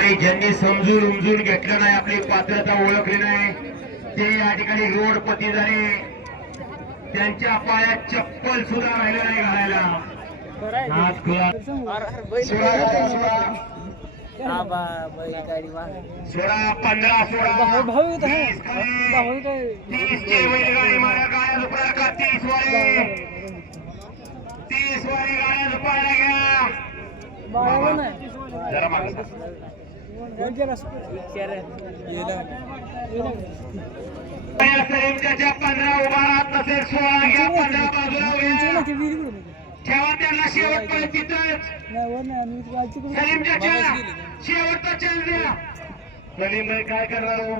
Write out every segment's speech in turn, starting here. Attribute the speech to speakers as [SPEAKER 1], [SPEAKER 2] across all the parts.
[SPEAKER 1] आणि ज्यांनी समजून उमजून घेतलं नाही आपली पात्रता ओळखली नाही ते या ठिकाणी रोडपती झाले. त्यांच्या पायात चप्पल सुद्धा राहिलं नाही घालायला. हात खुला. सोळा गाड्या सोळा सोळा पंधरा सोळा वीस खाली. बैलगाडी मला गाड्या झोपणार का? तीस वाले तीस वाली गाड्या झोपायला घ्या. जरा मागे पंधरा उभा राहत नसेल सोळा घ्या पंधरा बाजूला ठेवा त्यांना शेवटपर्यंत तिथंच सलीमच्या शेवटचा सलीम भाई काय करणार हो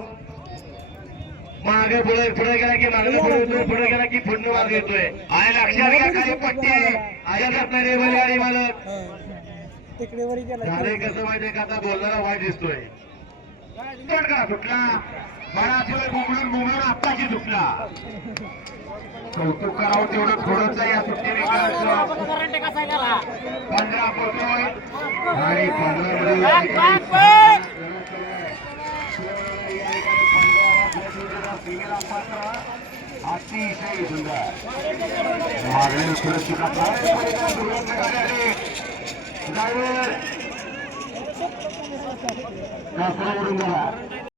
[SPEAKER 1] मागे पुढे पुढे गेला की मागे पुढे येतोय पुढे गेला की पुढे मागे येतोय. आहे लक्षात घ्या काही पट्टी आया करता रे बैलगाडी मालक. झाले कसं माहितीये का? आता बोलणारा वाईट दिसतोय. पण का सुटला सुटला कौतुक करावं तेवढं थोडंच आहे या सुट्टीने पंधरा आणि पंधरा अतिशय सुंदर. मागणी सुरक्षित ड्रायव्हर.